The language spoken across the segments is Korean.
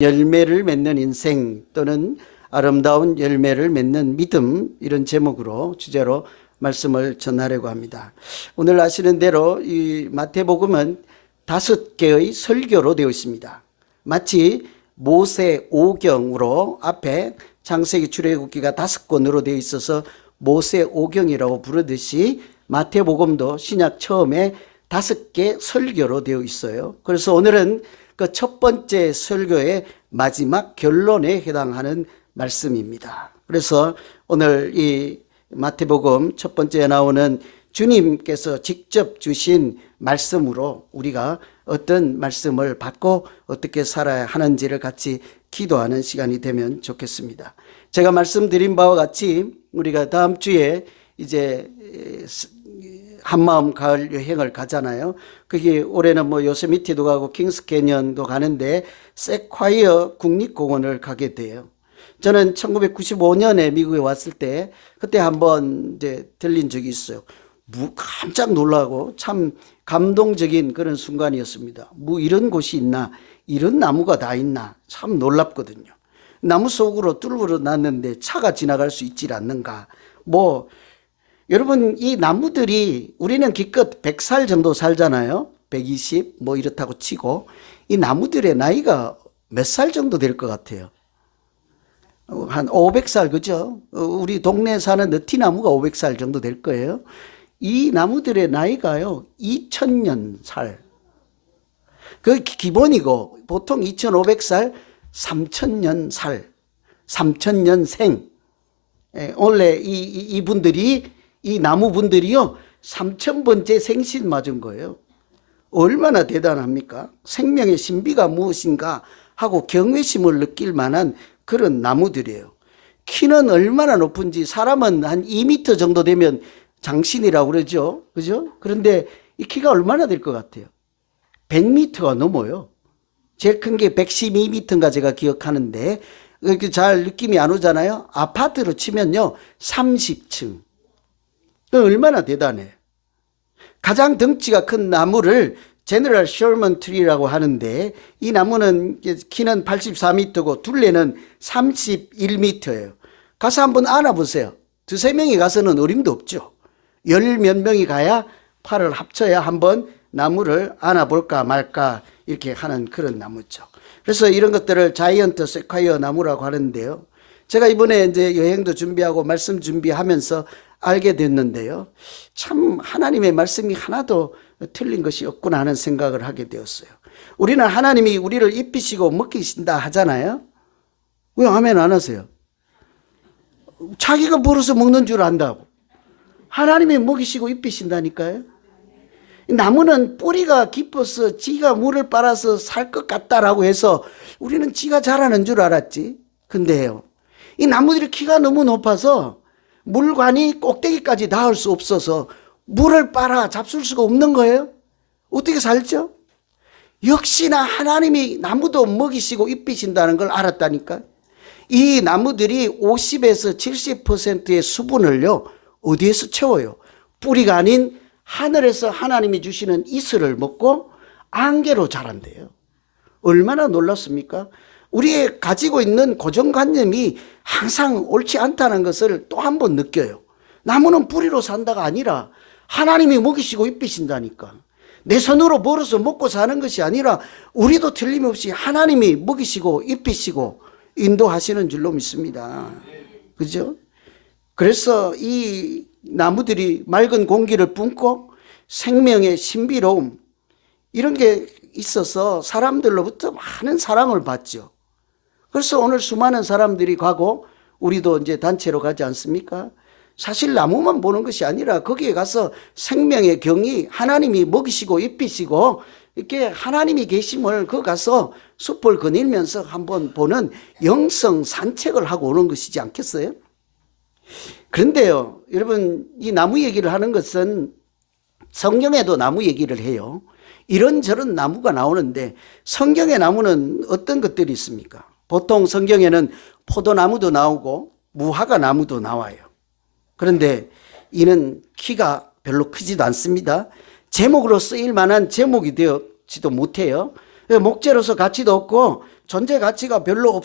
열매를 맺는 인생 또는 아름다운 열매를 맺는 믿음, 이런 제목으로 주제로 말씀을 전하려고 합니다. 오늘 아시는 대로 이 마태복음은 5개의 설교로 되어 있습니다. 마치 모세 오경으로 앞에 창세기 출애굽기가 5권으로 되어 있어서 모세 오경이라고 부르듯이 마태복음도 신약 처음에 5개 설교로 되어 있어요. 그래서 오늘은 그 첫 번째 설교의 마지막 결론에 해당하는 말씀입니다. 그래서 오늘 이 마태복음 첫 번째에 나오는 주님께서 직접 주신 말씀으로 우리가 어떤 말씀을 받고 어떻게 살아야 하는지를 같이 기도하는 시간이 되면 좋겠습니다. 제가 말씀드린 바와 같이 우리가 다음 주에 이제 한마음 가을 여행을 가잖아요. 그게 올해는 뭐 요세미티도 가고 킹스 캐년도 가는데 세콰이어 국립공원을 가게 돼요. 저는 1995년에 미국에 왔을 때 그때 한번 이제 들린 적이 있어요. 깜짝 놀라고 참 감동적인 그런 순간이었습니다. 뭐 이런 곳이 있나, 이런 나무가 다 있나, 참 놀랍거든요. 나무 속으로 뚫으러 놨는데 차가 지나갈 수 있지 않는가. 여러분, 이 나무들이 우리는 기껏 100살 정도 살잖아요. 120 뭐 이렇다고 치고, 이 나무들의 나이가 몇 살 정도 될 것 같아요? 한 500살, 그죠? 우리 동네에 사는 느티나무가 500살 정도 될 거예요. 이 나무들의 나이가요 2000년 살, 그 기본이고, 보통 2500살 3000년 살, 3000년 생. 원래 이분들이, 이 나무분들이요 3000번째 생신 맞은 거예요. 얼마나 대단합니까? 생명의 신비가 무엇인가 하고 경외심을 느낄 만한 그런 나무들이에요. 키는 얼마나 높은지, 사람은 한 2m 정도 되면 장신이라고 그러죠. 그죠? 그런데 이 키가 얼마나 될 것 같아요? 100m가 넘어요. 제일 큰 게 112m인가 제가 기억하는데, 그렇게 잘 느낌이 안 오잖아요. 아파트로 치면요 30층. 얼마나 대단해. 가장 덩치가 큰 나무를 제너럴 셔먼 트리라고 하는데, 이 나무는 키는 84m고 둘레는 31m예요. 가서 한번 안아보세요. 2~3명이 가서는 어림도 없죠. 10몇 명이 가야 팔을 합쳐야 한번 나무를 안아볼까 말까 이렇게 하는 그런 나무죠. 그래서 이런 것들을 자이언트 세콰이어 나무라고 하는데요. 제가 이번에 이제 여행도 준비하고 말씀 준비하면서 알게 됐는데요. 참 하나님의 말씀이 하나도 틀린 것이 없구나 하는 생각을 하게 되었어요. 우리는 하나님이 우리를 입히시고 먹이신다 하잖아요. 왜 아멘 안 하세요? 자기가 벌어서 먹는 줄 안다고. 하나님이 먹이시고 입히신다니까요. 나무는 뿌리가 깊어서 지가 물을 빨아서 살 것 같다라고 해서 우리는 지가 자라는 줄 알았지. 근데요, 이 나무들이 키가 너무 높아서 물관이 꼭대기까지 닿을 수 없어서 물을 빨아 잡술 수가 없는 거예요. 어떻게 살죠? 역시나 하나님이 나무도 먹이시고 입히신다는 걸 알았다니까. 이 나무들이 50에서 70%의 수분을요 어디에서 채워요? 뿌리가 아닌 하늘에서 하나님이 주시는 이슬을 먹고 안개로 자란대요. 얼마나 놀랍습니까? 우리의 가지고 있는 고정관념이 항상 옳지 않다는 것을 또 한 번 느껴요. 나무는 뿌리로 산다가 아니라 하나님이 먹이시고 입히신다니까. 내 손으로 벌어서 먹고 사는 것이 아니라 우리도 틀림없이 하나님이 먹이시고 입히시고 인도하시는 줄로 믿습니다. 그죠? 그래서 이 나무들이 맑은 공기를 뿜고 생명의 신비로움, 이런 게 있어서 사람들로부터 많은 사랑을 받죠. 그래서 오늘 수많은 사람들이 가고 우리도 이제 단체로 가지 않습니까? 사실 나무만 보는 것이 아니라 거기에 가서 생명의 경이, 하나님이 먹이시고 입히시고 이렇게 하나님이 계심을 거 가서 숲을 거닐면서 한번 보는 영성 산책을 하고 오는 것이지 않겠어요? 그런데요, 여러분, 이 나무 얘기를 하는 것은 성경에도 나무 얘기를 해요. 이런저런 나무가 나오는데 성경의 나무는 어떤 것들이 있습니까? 보통 성경에는 포도나무도 나오고 무화과 나무도 나와요. 그런데 이는 키가 별로 크지도 않습니다. 제목으로 쓰일 만한 제목이 되었지도 못해요. 목재로서 가치도 없고 존재 가치가 별로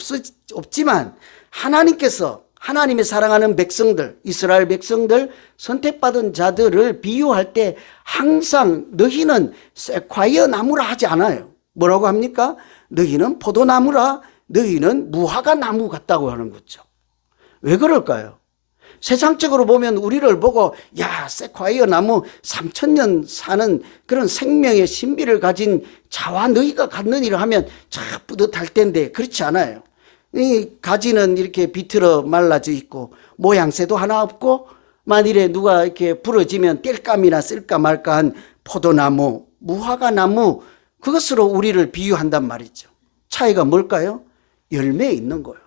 없지만 하나님께서 하나님의 사랑하는 백성들, 이스라엘 백성들, 선택받은 자들을 비유할 때 항상 너희는 세콰이어 나무라 하지 않아요. 뭐라고 합니까? 너희는 포도나무라, 너희는 무화과 나무 같다고 하는 거죠. 왜 그럴까요? 세상적으로 보면 우리를 보고 야, 세콰이어 나무 3000년 사는 그런 생명의 신비를 가진 자와 너희가 갖느니라 하면 참 뿌듯할 텐데 그렇지 않아요. 이 가지는 이렇게 비틀어 말라져 있고 모양새도 하나 없고 만일에 누가 이렇게 부러지면 뗄감이나 쓸까 말까 한 포도나무, 무화과 나무, 그것으로 우리를 비유한단 말이죠. 차이가 뭘까요? 열매에 있는 거예요.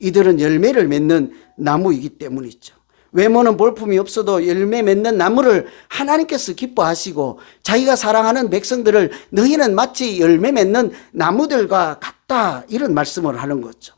이들은 열매를 맺는 나무이기 때문이죠. 외모는 볼품이 없어도 열매 맺는 나무를 하나님께서 기뻐하시고 자기가 사랑하는 백성들을 너희는 마치 열매 맺는 나무들과 같다, 이런 말씀을 하는 거죠.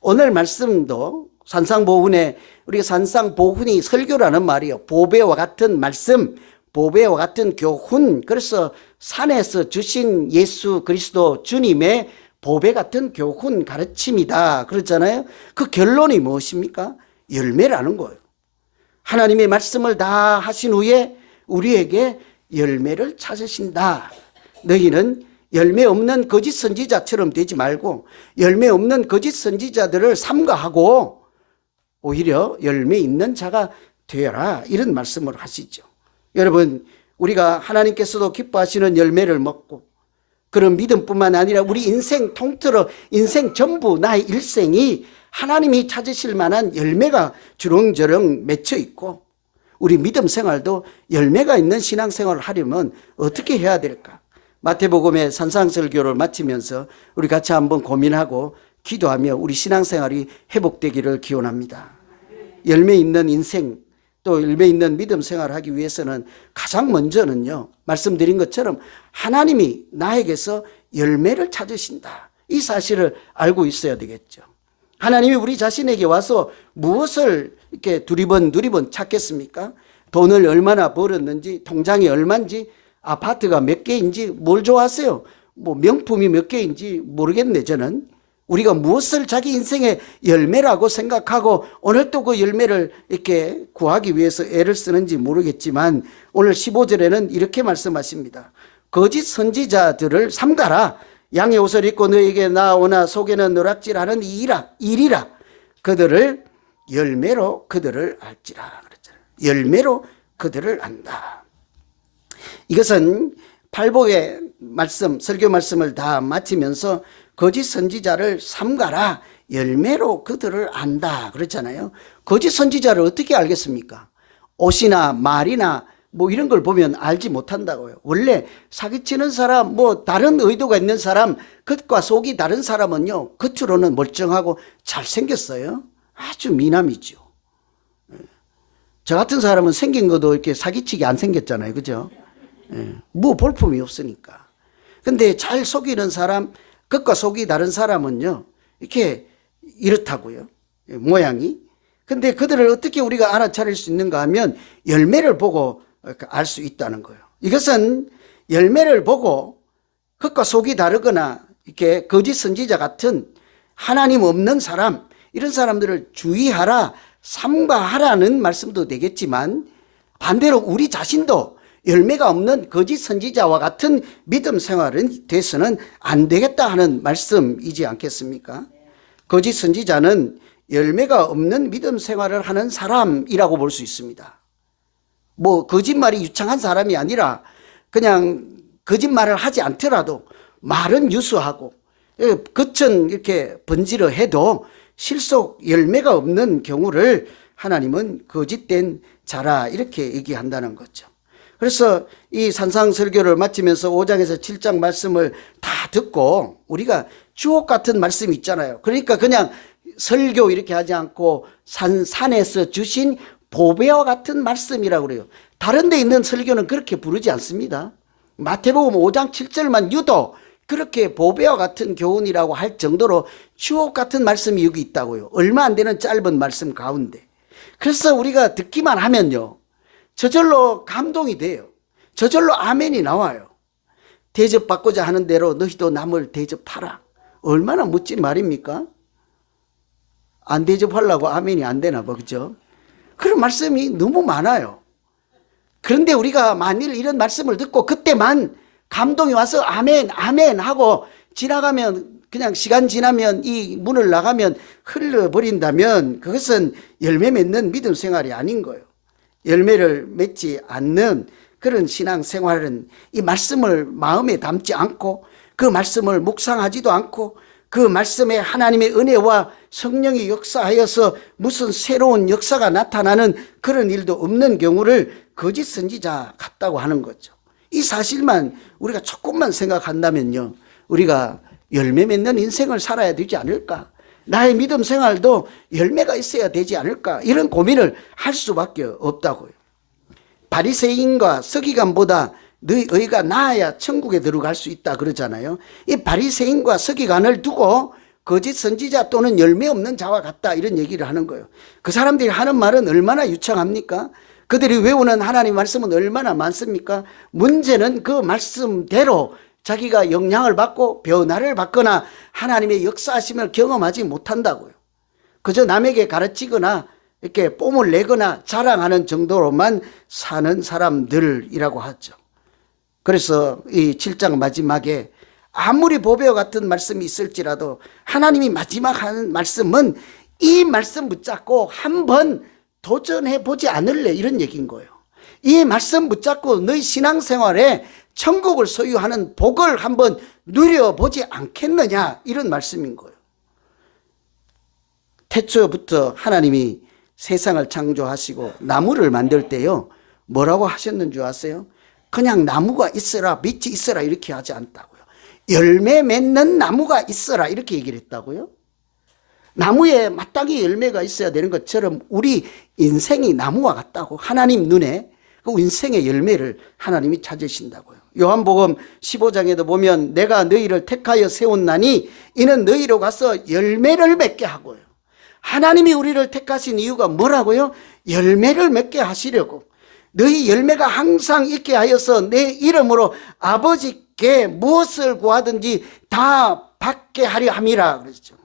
오늘 말씀도 산상보훈에 우리가 산상보훈이 설교라는 말이요, 보배와 같은 말씀, 보배와 같은 교훈. 그래서 산에서 주신 예수 그리스도 주님의 보배 같은 교훈 가르침이다 그랬잖아요. 그 결론이 무엇입니까? 열매라는 거예요. 하나님의 말씀을 다 하신 후에 우리에게 열매를 찾으신다. 너희는 열매 없는 거짓 선지자처럼 되지 말고 열매 없는 거짓 선지자들을 삼가하고 오히려 열매 있는 자가 되어라, 이런 말씀을 하시죠. 여러분, 우리가 하나님께서도 기뻐하시는 열매를 먹고 그런 믿음뿐만 아니라 우리 인생 통틀어 인생 전부 나의 일생이 하나님이 찾으실 만한 열매가 주렁주렁 맺혀 있고 우리 믿음 생활도 열매가 있는 신앙생활을 하려면 어떻게 해야 될까? 마태복음의 산상설교를 마치면서 우리 같이 한번 고민하고 기도하며 우리 신앙생활이 회복되기를 기원합니다. 열매 있는 인생, 또 열매 있는 믿음 생활을 하기 위해서는 가장 먼저는요, 말씀드린 것처럼 하나님이 나에게서 열매를 찾으신다, 이 사실을 알고 있어야 되겠죠. 하나님이 우리 자신에게 와서 무엇을 이렇게 두리번 찾겠습니까? 돈을 얼마나 벌었는지, 통장이 얼마인지, 아파트가 몇 개인지 뭘 좋아하세요? 뭐 명품이 몇 개인지 모르겠네, 저는. 우리가 무엇을 자기 인생의 열매라고 생각하고 오늘 또 그 열매를 이렇게 구하기 위해서 애를 쓰는지 모르겠지만 오늘 15절에는 이렇게 말씀하십니다. 거짓 선지자들을 삼가라. 양의 옷을 입고 너에게 나오나 속에는 노략질하는 일이라. 그들을 열매로 그들을 알지라 그랬잖아요. 열매로 그들을 안다. 이것은 팔복의 말씀, 설교 말씀을 다 마치면서 거짓 선지자를 삼가라, 열매로 그들을 안다 그랬잖아요. 거짓 선지자를 어떻게 알겠습니까? 옷이나 말이나 뭐 이런 걸 보면 알지 못한다고요. 원래 사기치는 사람, 뭐 다른 의도가 있는 사람, 겉과 속이 다른 사람은요, 겉으로는 멀쩡하고 잘생겼어요. 아주 미남이죠. 저 같은 사람은 생긴 것도 이렇게 사기치게 안 생겼잖아요. 그죠? 뭐 볼품이 없으니까. 근데 잘 속이는 사람, 겉과 속이 다른 사람은요, 이렇게 이렇다고요. 모양이. 근데 그들을 어떻게 우리가 알아차릴 수 있는가 하면 열매를 보고 알 수 있다는 거예요. 이것은 열매를 보고 겉과 속이 다르거나 이렇게 거짓 선지자 같은 하나님 없는 사람, 이런 사람들을 주의하라, 삼가하라는 말씀도 되겠지만 반대로 우리 자신도 열매가 없는 거짓 선지자와 같은 믿음 생활은 돼서는 안 되겠다 하는 말씀이지 않겠습니까? 거짓 선지자는 열매가 없는 믿음 생활을 하는 사람이라고 볼 수 있습니다. 뭐 거짓말이 유창한 사람이 아니라 그냥 거짓말을 하지 않더라도 말은 유수하고 겉은 이렇게 번지르 해도 실속 열매가 없는 경우를 하나님은 거짓된 자라, 이렇게 얘기한다는 거죠. 그래서 이 산상설교를 마치면서 5장에서 7장 말씀을 다 듣고 우리가 주옥 같은 말씀이 있잖아요. 그러니까 그냥 설교 이렇게 하지 않고 산에서 주신 보배와 같은 말씀이라고 그래요. 다른 데 있는 설교는 그렇게 부르지 않습니다. 마태복음 5장 7절만 유독 그렇게 보배와 같은 교훈이라고 할 정도로 주옥 같은 말씀이 여기 있다고요. 얼마 안 되는 짧은 말씀 가운데. 그래서 우리가 듣기만 하면요, 저절로 감동이 돼요. 저절로 아멘이 나와요. 대접받고자 하는 대로 너희도 남을 대접하라. 얼마나 멋진 말입니까? 안 대접하려고 아멘이 안 되나 봐, 그죠? 그런 말씀이 너무 많아요. 그런데 우리가 만일 이런 말씀을 듣고 그때만 감동이 와서 아멘, 아멘 하고 지나가면, 그냥 시간 지나면 이 문을 나가면 흘러버린다면 그것은 열매 맺는 믿음 생활이 아닌 거예요. 열매를 맺지 않는 그런 신앙 생활은 이 말씀을 마음에 담지 않고 그 말씀을 묵상하지도 않고 그 말씀에 하나님의 은혜와 성령이 역사하여서 무슨 새로운 역사가 나타나는 그런 일도 없는 경우를 거짓 선지자 같다고 하는 거죠. 이 사실만 우리가 조금만 생각한다면요, 우리가 열매 맺는 인생을 살아야 되지 않을까? 나의 믿음 생활도 열매가 있어야 되지 않을까? 이런 고민을 할 수밖에 없다고요. 바리새인과 서기관보다 너희가 나아야 천국에 들어갈 수 있다 그러잖아요. 이 바리새인과 서기관을 두고 거짓 선지자 또는 열매 없는 자와 같다 이런 얘기를 하는 거예요. 그 사람들이 하는 말은 얼마나 유창합니까? 그들이 외우는 하나님 말씀은 얼마나 많습니까? 문제는 그 말씀대로 자기가 영향을 받고 변화를 받거나 하나님의 역사하심을 경험하지 못한다고요. 그저 남에게 가르치거나 이렇게 뽐을 내거나 자랑하는 정도로만 사는 사람들이라고 하죠. 그래서 이 7장 마지막에 아무리 보배와 같은 말씀이 있을지라도 하나님이 마지막 하는 말씀은 이 말씀 붙잡고 한번 도전해 보지 않을래, 이런 얘기인 거예요. 이 말씀 붙잡고 너희 신앙생활에 천국을 소유하는 복을 한번 누려보지 않겠느냐, 이런 말씀인 거예요. 태초부터 하나님이 세상을 창조하시고 나무를 만들 때요, 뭐라고 하셨는 줄 아세요? 그냥 나무가 있어라, 빛이 있어라 이렇게 하지 않다고요. 열매 맺는 나무가 있어라 이렇게 얘기를 했다고요. 나무에 마땅히 열매가 있어야 되는 것처럼 우리 인생이 나무와 같다고, 하나님 눈에 그 인생의 열매를 하나님이 찾으신다고요. 요한복음 15장에도 보면 내가 너희를 택하여 세웠나니 이는 너희로 가서 열매를 맺게 하고요. 하나님이 우리를 택하신 이유가 뭐라고요? 열매를 맺게 하시려고. 너희 열매가 항상 있게 하여서 내 이름으로 아버지께 무엇을 구하든지 다 받게 하려 함이라 그랬죠.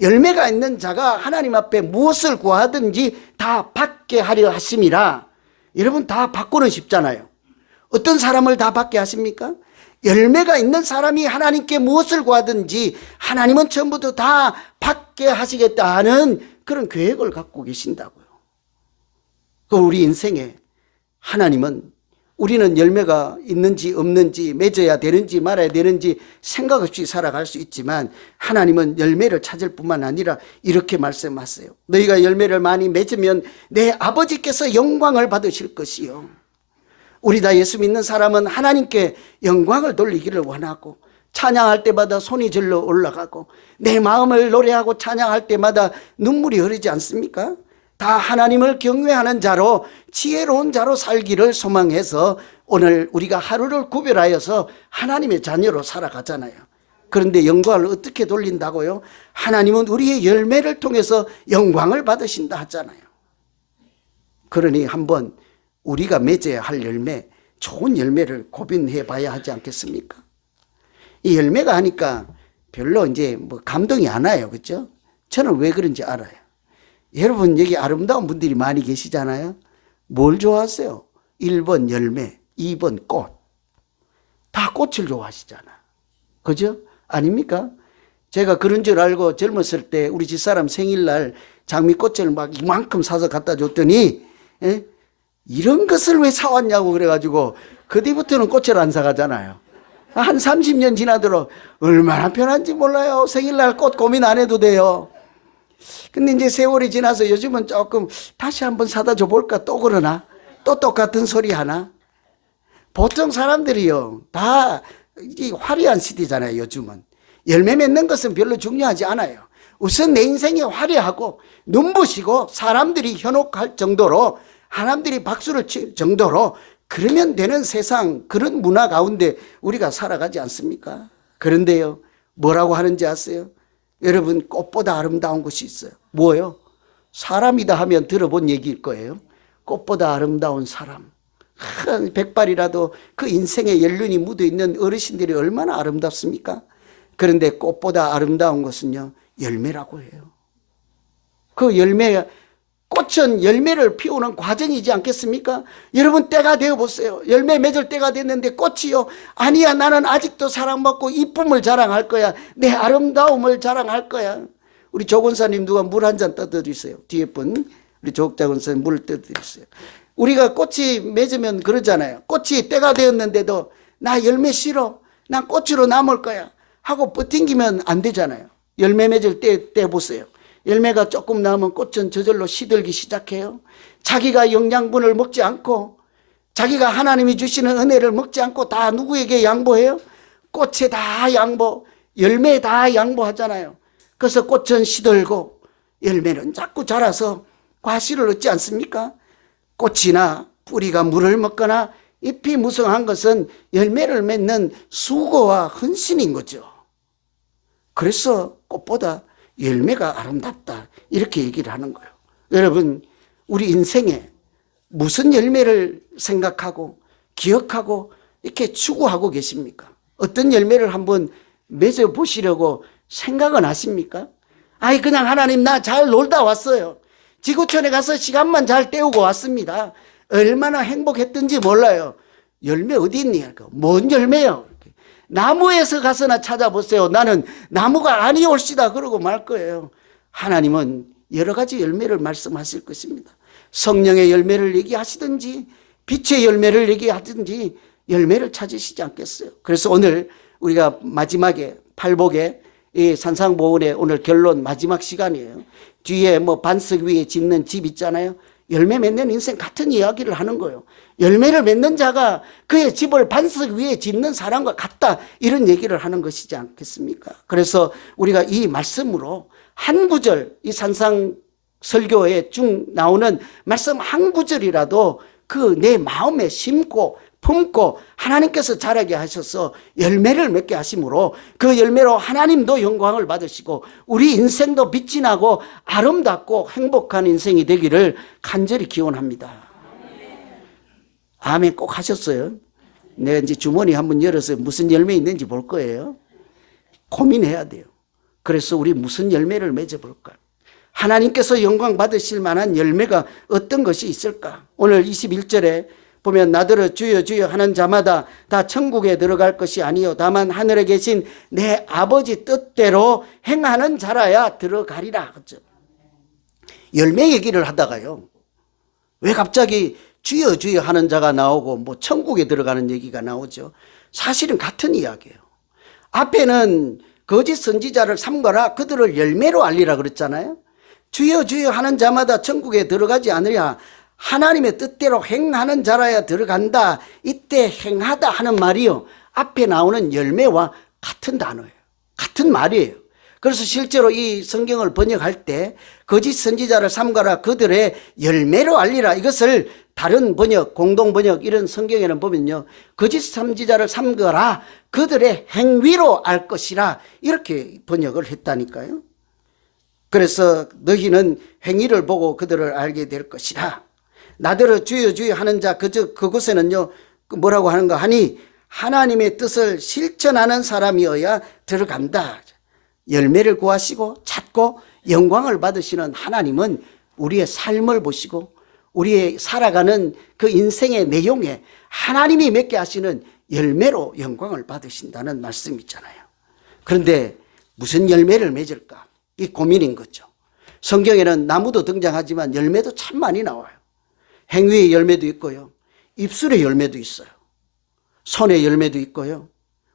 열매가 있는 자가 하나님 앞에 무엇을 구하든지 다 받게 하려 하심이라. 여러분, 다 받고는 싶잖아요. 어떤 사람을 다 받게 하십니까? 열매가 있는 사람이 하나님께 무엇을 구하든지 하나님은 처음부터 다 받게 하시겠다 하는 그런 계획을 갖고 계신다고요. 그 우리 인생에 하나님은, 우리는 열매가 있는지 없는지, 맺어야 되는지 말아야 되는지 생각 없이 살아갈 수 있지만 하나님은 열매를 찾을 뿐만 아니라 이렇게 말씀하세요. 너희가 열매를 많이 맺으면 내 아버지께서 영광을 받으실 것이요. 우리 다 예수 믿는 사람은 하나님께 영광을 돌리기를 원하고 찬양할 때마다 손이 절로 올라가고 내 마음을 노래하고 찬양할 때마다 눈물이 흐르지 않습니까? 다 하나님을 경외하는 자로, 지혜로운 자로 살기를 소망해서 오늘 우리가 하루를 구별하여서 하나님의 자녀로 살아가잖아요. 그런데 영광을 어떻게 돌린다고요? 하나님은 우리의 열매를 통해서 영광을 받으신다 하잖아요. 그러니 한번 우리가 맺어야 할 열매, 좋은 열매를 고민해 봐야 하지 않겠습니까? 이 열매가 하니까 별로 이제 뭐 감동이 안 와요. 그렇죠? 저는 왜 그런지 알아요. 여러분, 여기 아름다운 분들이 많이 계시잖아요. 뭘 좋아하세요? 1번 열매, 2번 꽃. 다 꽃을 좋아하시잖아. 그죠? 아닙니까? 제가 그런 줄 알고 젊었을 때 우리 집사람 생일날 장미꽃을 막 이만큼 사서 갖다 줬더니, 이런 것을 왜 사왔냐고 그래가지고 그 뒤부터는 꽃을 안 사가잖아요. 한 30년 지나도록 얼마나 편한지 몰라요. 생일날 꽃 고민 안 해도 돼요. 근데 이제 세월이 지나서 요즘은 조금 다시 한번 사다 줘볼까 또 그러나, 또 똑같은 소리 하나. 보통 사람들이요, 다 이 화려한 시대잖아요. 요즘은 열매 맺는 것은 별로 중요하지 않아요. 우선 내 인생이 화려하고 눈부시고 사람들이 현혹할 정도로, 사람들이 박수를 칠 정도로 그러면 되는 세상, 그런 문화 가운데 우리가 살아가지 않습니까? 그런데요, 뭐라고 하는지 아세요? 여러분, 꽃보다 아름다운 것이 있어요. 뭐예요? 사람이다 하면 들어본 얘기일 거예요. 꽃보다 아름다운 사람. 백발이라도 그 인생의 연륜이 묻어있는 어르신들이 얼마나 아름답습니까? 그런데 꽃보다 아름다운 것은요, 열매라고 해요. 그 열매, 꽃은 열매를 피우는 과정이지 않겠습니까? 여러분 때가 되어 보세요. 열매 맺을 때가 됐는데 꽃이요, 아니야, 나는 아직도 사랑받고 이쁨을 자랑할 거야. 내 아름다움을 자랑할 거야. 우리 조건사님 누가 물 한 잔 떠드리세요. 뒤에 분 우리 조국자건사님 물 떠드리세요. 우리가 꽃이 맺으면 그러잖아요. 꽃이 때가 되었는데도 나 열매 싫어, 난 꽃으로 남을 거야 하고 버팅기면 안 되잖아요. 열매 맺을 때 보세요. 열매가 조금 남으면 꽃은 저절로 시들기 시작해요. 자기가 영양분을 먹지 않고, 자기가 하나님이 주시는 은혜를 먹지 않고 다 누구에게 양보해요? 꽃에 다 양보, 열매에 다 양보하잖아요. 그래서 꽃은 시들고 열매는 자꾸 자라서 과실을 얻지 않습니까? 꽃이나 뿌리가 물을 먹거나 잎이 무성한 것은 열매를 맺는 수고와 헌신인 거죠. 그래서 꽃보다 열매가 아름답다, 이렇게 얘기를 하는 거예요. 여러분, 우리 인생에 무슨 열매를 생각하고 기억하고 이렇게 추구하고 계십니까? 어떤 열매를 한번 맺어보시려고 생각은 하십니까? 아이, 그냥 하나님 나 잘 놀다 왔어요. 지구촌에 가서 시간만 잘 때우고 왔습니다. 얼마나 행복했던지 몰라요. 열매 어디 있니? 뭔 열매요? 나무에서 가서나 찾아보세요. 나는 나무가 아니올시다 그러고 말 거예요. 하나님은 여러 가지 열매를 말씀하실 것입니다. 성령의 열매를 얘기하시든지 빛의 열매를 얘기하든지 열매를 찾으시지 않겠어요? 그래서 오늘 우리가 마지막에 팔복에 이 산상보훈의 오늘 결론 마지막 시간이에요. 뒤에 뭐 반석 위에 짓는 집 있잖아요. 열매 맺는 인생 같은 이야기를 하는 거예요. 열매를 맺는 자가 그의 집을 반석 위에 짓는 사람과 같다, 이런 얘기를 하는 것이지 않겠습니까? 그래서 우리가 이 말씀으로 한 구절, 이 산상 설교에 쭉 나오는 말씀 한 구절이라도 그 내 마음에 심고 품고 하나님께서 자라게 하셔서 열매를 맺게 하심으로 그 열매로 하나님도 영광을 받으시고 우리 인생도 빛이 나고 아름답고 행복한 인생이 되기를 간절히 기원합니다. 아멘 꼭 하셨어요? 내가 이제 주머니 한번 열어서 무슨 열매 있는지 볼 거예요. 고민해야 돼요. 그래서 우리 무슨 열매를 맺어볼까? 하나님께서 영광 받으실 만한 열매가 어떤 것이 있을까? 오늘 21절에 보면 나더러 주여 주여 하는 자마다 다 천국에 들어갈 것이 아니요 다만 하늘에 계신 내 아버지 뜻대로 행하는 자라야 들어가리라. 그렇죠? 열매 얘기를 하다가요, 왜 갑자기 주여 주여 하는 자가 나오고 뭐 천국에 들어가는 얘기가 나오죠? 사실은 같은 이야기예요. 앞에는 거짓 선지자를 삼거라 그들을 열매로 알리라 그랬잖아요. 주여 주여 하는 자마다 천국에 들어가지 않으랴, 하나님의 뜻대로 행하는 자라야 들어간다. 이때 행하다 하는 말이요, 앞에 나오는 열매와 같은 단어예요. 같은 말이에요. 그래서 실제로 이 성경을 번역할 때 거짓 선지자를 삼가라 그들의 열매로 알리라, 이것을 다른 번역, 공동 번역 이런 성경에는 보면요, 거짓 선지자를 삼가라 그들의 행위로 알 것이라, 이렇게 번역을 했다니까요. 그래서 너희는 행위를 보고 그들을 알게 될 것이라. 나더러 주여 주여 하는 자 그곳에는요 뭐라고 하는가 하니 하나님의 뜻을 실천하는 사람이어야 들어간다. 열매를 구하시고 찾고 영광을 받으시는 하나님은 우리의 삶을 보시고 우리의 살아가는 그 인생의 내용에 하나님이 맺게 하시는 열매로 영광을 받으신다는 말씀이잖아요. 그런데 무슨 열매를 맺을까? 이 고민인 거죠. 성경에는 나무도 등장하지만 열매도 참 많이 나와요. 행위의 열매도 있고요, 입술의 열매도 있어요. 손의 열매도 있고요,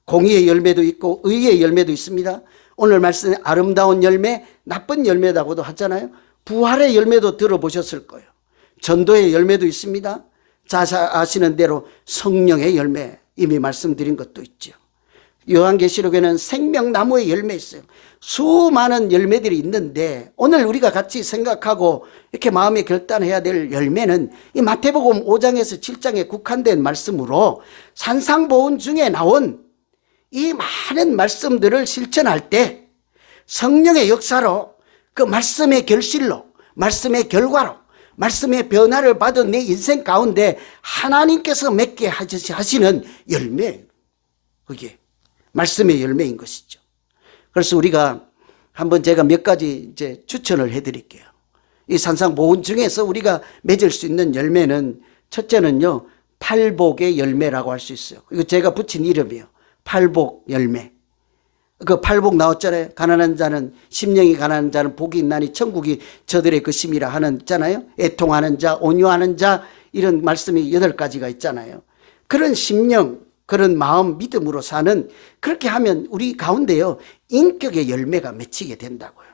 공의의 열매도 있고 의의 열매도 있습니다. 오늘 말씀에 아름다운 열매, 나쁜 열매라고도 하잖아요. 부활의 열매도 들어보셨을 거예요. 전도의 열매도 있습니다. 잘 아시는 대로 성령의 열매, 이미 말씀드린 것도 있죠. 요한계시록에는 생명나무의 열매 있어요. 수많은 열매들이 있는데 오늘 우리가 같이 생각하고 이렇게 마음에 결단해야 될 열매는 이 마태복음 5장에서 7장에 국한된 말씀으로 산상보훈 중에 나온 이 많은 말씀들을 실천할 때 성령의 역사로 그 말씀의 결실로, 말씀의 결과로, 말씀의 변화를 받은 내 인생 가운데 하나님께서 맺게 하시는 열매, 그게 말씀의 열매인 것이죠. 그래서 우리가 한번 제가 몇 가지 이제 추천을 해드릴게요. 이 산상보훈 중에서 우리가 맺을 수 있는 열매는 첫째는요, 팔복의 열매라고 할 수 있어요. 이거 제가 붙인 이름이에요. 팔복 열매. 그 팔복 나왔잖아요. 가난한 자는, 심령이 가난한 자는 복이 있나니 천국이 저들의 것임이라 하는 있잖아요. 애통하는 자, 온유하는 자, 이런 말씀이 8가지가 있잖아요. 그런 심령, 그런 마음, 믿음으로 사는, 그렇게 하면 우리 가운데요, 인격의 열매가 맺히게 된다고요.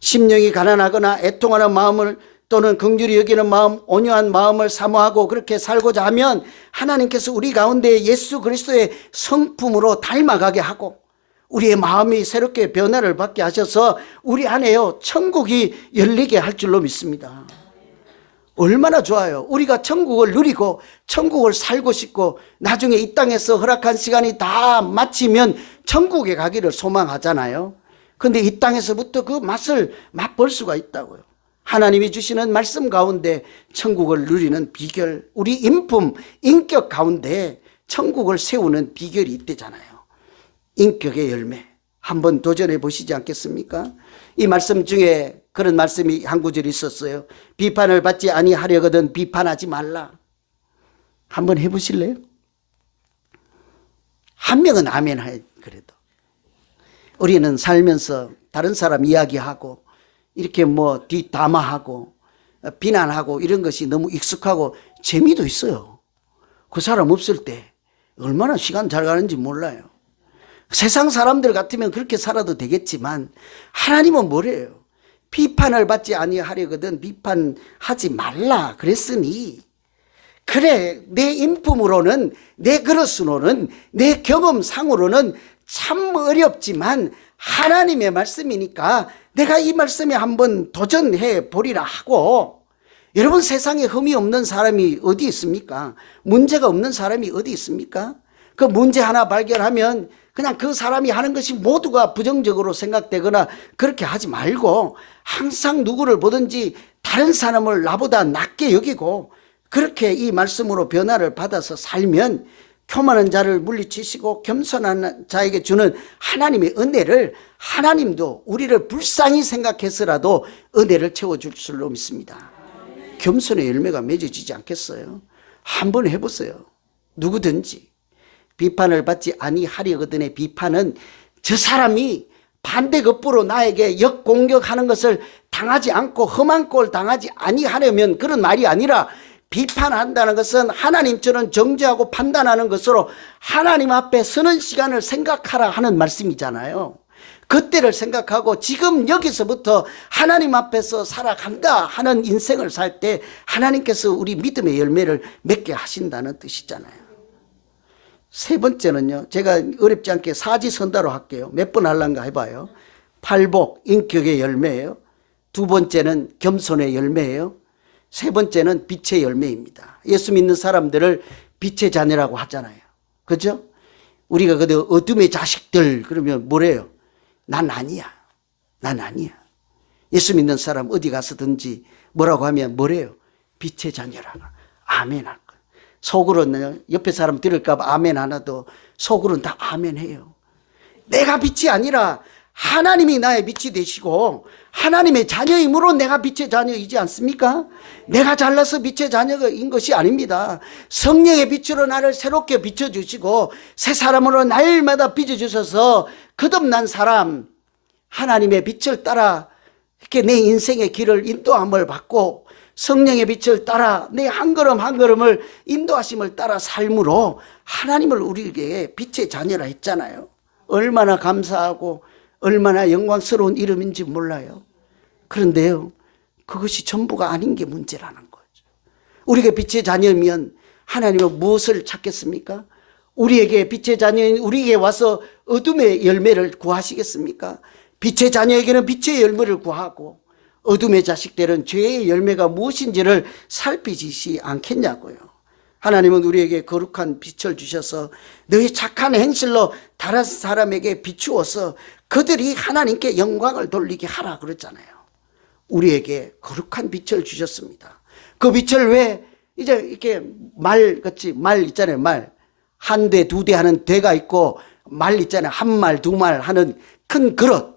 심령이 가난하거나 애통하는 마음을, 또는 긍휼히 여기는 마음, 온유한 마음을 사모하고 그렇게 살고자 하면 하나님께서 우리 가운데 예수 그리스도의 성품으로 닮아가게 하고 우리의 마음이 새롭게 변화를 받게 하셔서 우리 안에요, 천국이 열리게 할 줄로 믿습니다. 얼마나 좋아요. 우리가 천국을 누리고 천국을 살고 싶고 나중에 이 땅에서 허락한 시간이 다 마치면 천국에 가기를 소망하잖아요. 그런데 이 땅에서부터 그 맛을 맛볼 수가 있다고요. 하나님이 주시는 말씀 가운데 천국을 누리는 비결, 우리 인품, 인격 가운데 천국을 세우는 비결이 있대잖아요. 인격의 열매. 한번 도전해 보시지 않겠습니까? 이 말씀 중에 그런 말씀이 한 구절이 있었어요. 비판을 받지 아니하려거든 비판하지 말라. 한번 해보실래요? 한 명은 아멘 해. 그래도 우리는 살면서 다른 사람 이야기하고 이렇게 뭐 뒷담화하고 비난하고 이런 것이 너무 익숙하고 재미도 있어요. 그 사람 없을 때 얼마나 시간 잘 가는지 몰라요. 세상 사람들 같으면 그렇게 살아도 되겠지만 하나님은 뭐래요? 비판을 받지 아니하려거든 비판하지 말라 그랬으니, 그래 내 인품으로는, 내 그릇으로는, 내 경험상으로는 참 어렵지만 하나님의 말씀이니까 내가 이 말씀에 한번 도전해 보리라 하고. 여러분, 세상에 흠이 없는 사람이 어디 있습니까? 문제가 없는 사람이 어디 있습니까? 그 문제 하나 발견하면 그냥 그 사람이 하는 것이 모두가 부정적으로 생각되거나 그렇게 하지 말고 항상 누구를 보든지 다른 사람을 나보다 낮게 여기고 그렇게 이 말씀으로 변화를 받아서 살면 교만한 자를 물리치시고 겸손한 자에게 주는 하나님의 은혜를, 하나님도 우리를 불쌍히 생각해서라도 은혜를 채워줄 줄로 믿습니다. 겸손의 열매가 맺어지지 않겠어요? 한번 해보세요. 누구든지 비판을 받지 아니하려거든의 비판은 저 사람이 반대급부로 나에게 역공격하는 것을 당하지 않고 험한 꼴 당하지 아니하려면, 그런 말이 아니라 비판한다는 것은 하나님처럼 정죄하고 판단하는 것으로 하나님 앞에 서는 시간을 생각하라 하는 말씀이잖아요. 그때를 생각하고 지금 여기서부터 하나님 앞에서 살아간다 하는 인생을 살 때 하나님께서 우리 믿음의 열매를 맺게 하신다는 뜻이잖아요. 세 번째는요, 제가 어렵지 않게 사지선다로 할게요. 몇 번 할란가 해봐요. 팔복, 인격의 열매예요. 두 번째는 겸손의 열매예요. 세 번째는 빛의 열매입니다. 예수 믿는 사람들을 빛의 자녀라고 하잖아요. 그죠? 우리가 그때 어둠의 자식들 그러면 뭐래요? 난 아니야. 난 아니야. 예수 믿는 사람 어디 가서든지 뭐라고 하면 뭐래요? 빛의 자녀라고. 아멘 할 거예요. 속으로는 옆에 사람 들을까 봐 아멘 안 해도 속으로는 다 아멘 해요. 내가 빛이 아니라 하나님이 나의 빛이 되시고 하나님의 자녀이므로 내가 빛의 자녀이지 않습니까? 내가 잘나서 빛의 자녀인 것이 아닙니다. 성령의 빛으로 나를 새롭게 비춰주시고 새 사람으로 날마다 빚어주셔서 거듭난 사람, 하나님의 빛을 따라 이렇게 내 인생의 길을 인도함을 받고 성령의 빛을 따라 내 한 걸음 한 걸음을 인도하심을 따라 삶으로 하나님을 우리에게 빛의 자녀라 했잖아요. 얼마나 감사하고 얼마나 영광스러운 이름인지 몰라요. 그런데요, 그것이 전부가 아닌 게 문제라는 거죠. 우리에게 빛의 자녀면 하나님은 무엇을 찾겠습니까? 우리에게 빛의 자녀인 우리에게 와서 어둠의 열매를 구하시겠습니까? 빛의 자녀에게는 빛의 열매를 구하고 어둠의 자식들은 죄의 열매가 무엇인지를 살피지 않겠냐고요. 하나님은 우리에게 거룩한 빛을 주셔서 너희 착한 행실로 다른 사람에게 비추어서 그들이 하나님께 영광을 돌리게 하라 그랬잖아요. 우리에게 거룩한 빛을 주셨습니다. 그 빛을 왜 이제 이렇게 말같이 말 있잖아요. 말 한 대, 두 대 하는 대가 있고 말 있잖아요. 한 말, 두 말 하는 큰 그릇,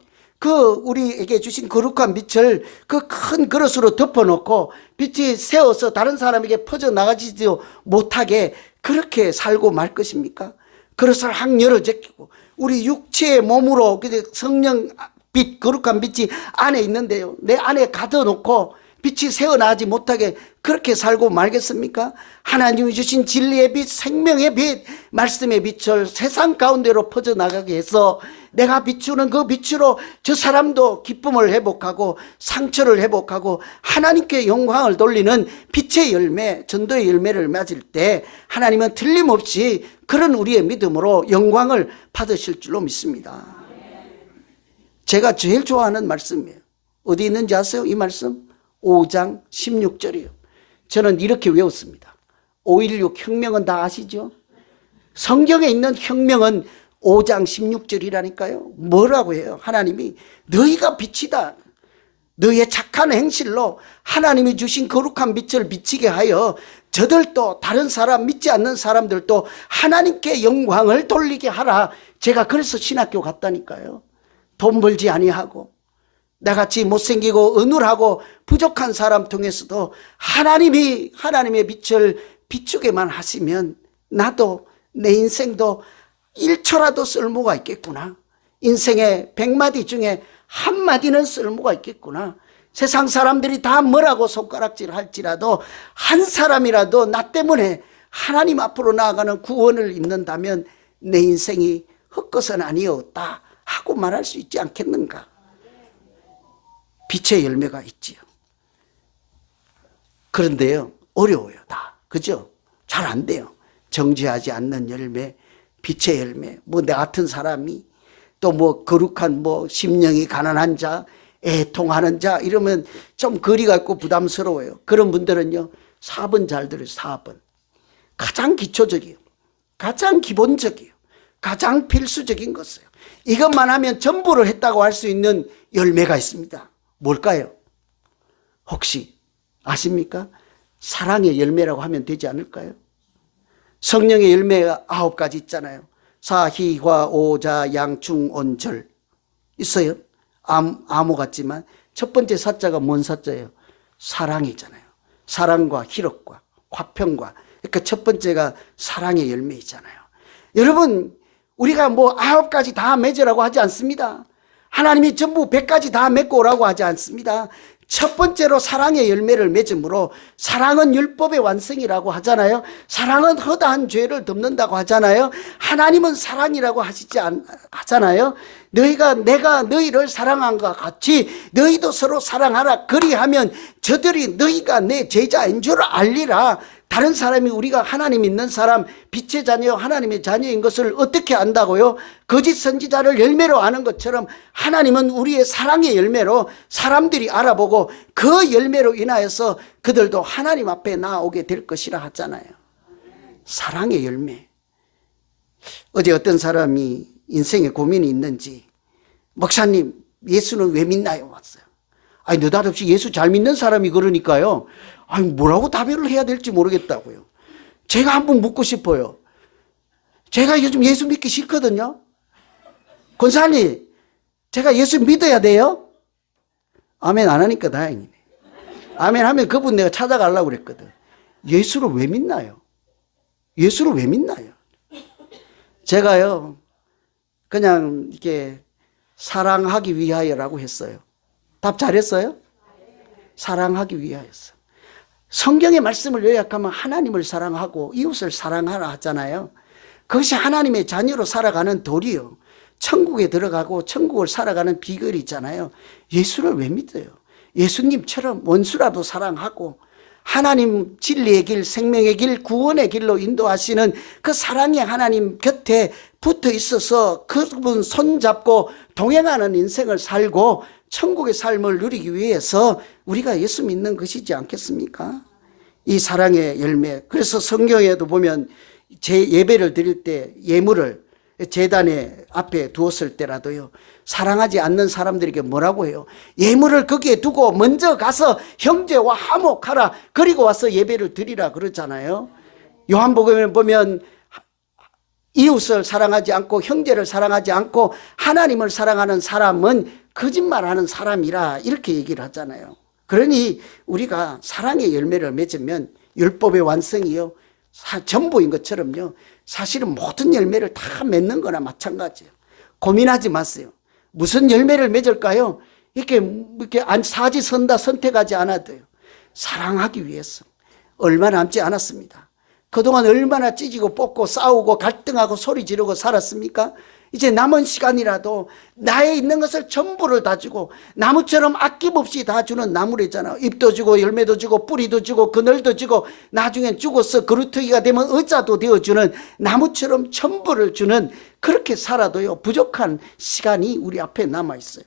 우리에게 주신 거룩한 빛을 그 큰 그릇으로 덮어놓고 빛이 새어서 다른 사람에게 퍼져나가지도 못하게 그렇게 살고 말 것입니까? 그릇을 항 열어 제끼고 우리 육체의 몸으로 성령 빛, 거룩한 빛이 안에 있는데요, 내 안에 가둬놓고 빛이 새어나지 못하게 그렇게 살고 말겠습니까? 하나님이 주신 진리의 빛, 생명의 빛, 말씀의 빛을 세상 가운데로 퍼져나가게 해서 내가 비추는 그 빛으로 저 사람도 기쁨을 회복하고 상처를 회복하고 하나님께 영광을 돌리는 빛의 열매, 전도의 열매를 맞을 때 하나님은 틀림없이 그런 우리의 믿음으로 영광을 받으실 줄로 믿습니다. 제가 제일 좋아하는 말씀이에요. 어디 있는지 아세요? 이 말씀 5장 16절이에요. 저는 이렇게 외웠습니다. 5.16 혁명은 다 아시죠? 성경에 있는 혁명은 5장 16절이라니까요. 뭐라고 해요? 하나님이 너희가 빛이다. 너희의 착한 행실로 하나님이 주신 거룩한 빛을 비치게 하여 저들도 다른 사람, 믿지 않는 사람들도 하나님께 영광을 돌리게 하라. 제가 그래서 신학교 갔다니까요. 돈 벌지 아니하고 나같이 못생기고 어눌하고 부족한 사람 통해서도 하나님이 하나님의 빛을 비추게만 하시면 나도 내 인생도 1초라도 쓸모가 있겠구나. 인생의 100마디 중에 한마디는 쓸모가 있겠구나. 세상 사람들이 다 뭐라고 손가락질 할지라도 한 사람이라도 나 때문에 하나님 앞으로 나아가는 구원을 입는다면 내 인생이 헛것은 아니었다 하고 말할 수 있지 않겠는가. 빛의 열매가 있지요. 그런데요, 어려워요, 다. 그죠? 잘 안 돼요. 정죄하지 않는 열매, 빛의 열매. 뭐 내 같은 사람이 또 뭐 거룩한 뭐 심령이 가난한 자, 애통하는 자 이러면 좀 거리가 있고 부담스러워요. 그런 분들은요, 4번 잘 들어요. 4번. 가장 기초적이에요. 가장 기본적이에요. 가장 필수적인 것이에요. 이것만 하면 전부를 했다고 할 수 있는 열매가 있습니다. 뭘까요? 혹시 아십니까? 사랑의 열매라고 하면 되지 않을까요? 성령의 열매가 9가지 있잖아요. 사희화 오자 양충온절 있어요. 암호 같지만 첫 번째 사자가 뭔 사자예요? 사랑이잖아요. 사랑과 희락과 화평과. 그러니까 첫 번째가 사랑의 열매이잖아요. 여러분, 우리가 뭐 9가지 다 맺으라고 하지 않습니다. 하나님이 전부 100가지 다 맺고 오라고 하지 않습니다. 첫 번째로 사랑의 열매를 맺음으로, 사랑은 율법의 완성이라고 하잖아요. 사랑은 허다한 죄를 덮는다고 하잖아요. 하나님은 사랑이라고 하잖아요. 내가 너희를 사랑한 것 같이 너희도 서로 사랑하라. 그리하면 저들이 너희가 내 제자인 줄 알리라. 다른 사람이 우리가 하나님 있는 사람, 빛의 자녀, 하나님의 자녀인 것을 어떻게 안다고요? 거짓 선지자를 열매로 아는 것처럼 하나님은 우리의 사랑의 열매로 사람들이 알아보고 그 열매로 인하여서 그들도 하나님 앞에 나오게 될 것이라 하잖아요. 사랑의 열매. 어제 어떤 사람이 인생에 고민이 있는지, 목사님 예수는 왜 믿나요? 왔어요. 아니 느닷없이 예수 잘 믿는 사람이 그러니까요. 아니 뭐라고 답변을 해야 될지 모르겠다고요. 제가 한번 묻고 싶어요. 제가 요즘 예수 믿기 싫거든요. 권사님, 제가 예수 믿어야 돼요? 아멘 안 하니까 다행이네. 아멘 하면 그분 내가 찾아가려고 그랬거든. 예수를 왜 믿나요? 예수를 왜 믿나요? 제가요, 그냥 이렇게 사랑하기 위하여라고 했어요. 답 잘했어요? 사랑하기 위하여서. 성경의 말씀을 요약하면 하나님을 사랑하고 이웃을 사랑하라 하잖아요. 그것이 하나님의 자녀로 살아가는 도리요. 천국에 들어가고 천국을 살아가는 비결이 있잖아요. 예수를 왜 믿어요? 예수님처럼 원수라도 사랑하고 하나님 진리의 길, 생명의 길, 구원의 길로 인도하시는 그 사랑의 하나님 곁에 붙어 있어서 그분 손잡고 동행하는 인생을 살고 천국의 삶을 누리기 위해서 우리가 예수 믿는 것이지 않겠습니까? 이 사랑의 열매. 그래서 성경에도 보면 제 예배를 드릴 때 예물을 제단에 앞에 두었을 때라도요, 사랑하지 않는 사람들에게 뭐라고 해요? 예물을 거기에 두고 먼저 가서 형제와 화목하라. 그리고 와서 예배를 드리라 그러잖아요. 요한복음에 보면 이웃을 사랑하지 않고 형제를 사랑하지 않고 하나님을 사랑하는 사람은 거짓말하는 사람이라 이렇게 얘기를 하잖아요. 그러니 우리가 사랑의 열매를 맺으면 율법의 완성이요 전부인 것처럼요 사실은 모든 열매를 다 맺는 거나 마찬가지예요. 고민하지 마세요. 무슨 열매를 맺을까요? 이렇게 사지선다 선택하지 않아도요. 사랑하기 위해서 얼마 남지 않았습니다. 그동안 얼마나 찢고 뽑고 싸우고 갈등하고 소리 지르고 살았습니까? 이제 남은 시간이라도 나에 있는 것을 전부를 다 주고 나무처럼 아낌없이 다 주는 나무래잖아. 잎도 주고 열매도 주고 뿌리도 주고 그늘도 주고 나중엔 죽어서 그루터기가 되면 의자도 되어주는 나무처럼 전부를 주는 그렇게 살아도요 부족한 시간이 우리 앞에 남아있어요.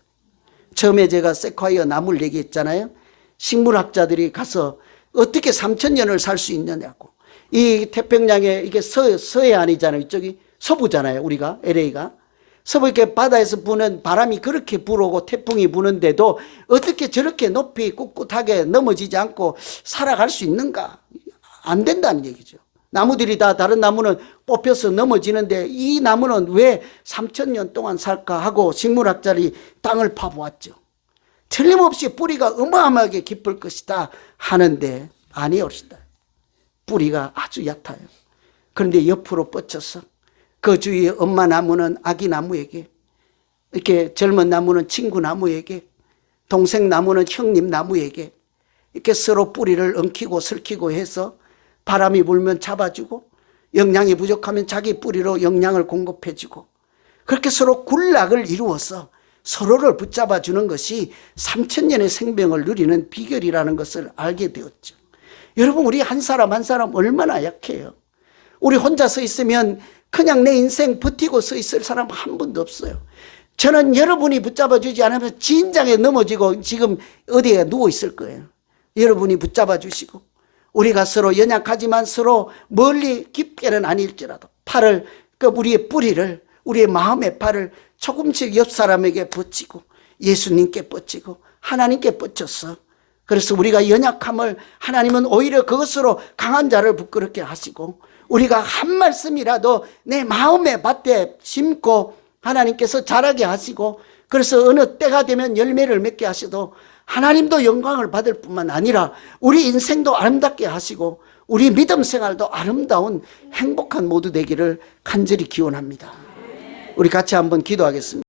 처음에 제가 세콰이어 나무를 얘기했잖아요. 식물학자들이 가서 어떻게 3000년을 살 수 있느냐고. 이 태평양에 이게 서해안이잖아요. 이쪽이 서부잖아요. 우리가 LA가 서부 이렇게 바다에서 부는 바람이 그렇게 불어오고 태풍이 부는데도 어떻게 저렇게 높이 꿋꿋하게 넘어지지 않고 살아갈 수 있는가? 안 된다는 얘기죠. 나무들이 다 다른 나무는 뽑혀서 넘어지는데 이 나무는 왜 3000년 동안 살까 하고 식물학자들이 땅을 파보았죠. 틀림없이 뿌리가 어마어마하게 깊을 것이다 하는데 아니었다. 뿌리가 아주 얕아요. 그런데 옆으로 뻗쳐서 그 주위에 엄마 나무는 아기 나무에게, 이렇게 젊은 나무는 친구 나무에게, 동생 나무는 형님 나무에게 이렇게 서로 뿌리를 엉키고 슬키고 해서 바람이 불면 잡아주고 영양이 부족하면 자기 뿌리로 영양을 공급해주고 그렇게 서로 군락을 이루어서 서로를 붙잡아주는 것이 3000년의 생명을 누리는 비결이라는 것을 알게 되었죠. 여러분, 우리 한 사람 한 사람 얼마나 약해요. 우리 혼자 서 있으면 그냥 내 인생 버티고 서 있을 사람 한 분도 없어요. 저는 여러분이 붙잡아 주지 않으면 진장에 넘어지고 지금 어디에 누워 있을 거예요. 여러분이 붙잡아 주시고 우리가 서로 연약하지만 서로 멀리 깊게는 아닐지라도 팔을, 우리의 뿌리를, 우리의 마음의 팔을 조금씩 옆 사람에게 뻗치고 예수님께 뻗치고 하나님께 뻗쳤어. 그래서 우리가 연약함을 하나님은 오히려 그것으로 강한 자를 부끄럽게 하시고 우리가 한 말씀이라도 내 마음의 밭에 심고 하나님께서 자라게 하시고 그래서 어느 때가 되면 열매를 맺게 하시도 하나님도 영광을 받을 뿐만 아니라 우리 인생도 아름답게 하시고 우리 믿음 생활도 아름다운 행복한 모두 되기를 간절히 기원합니다. 우리 같이 한번 기도하겠습니다.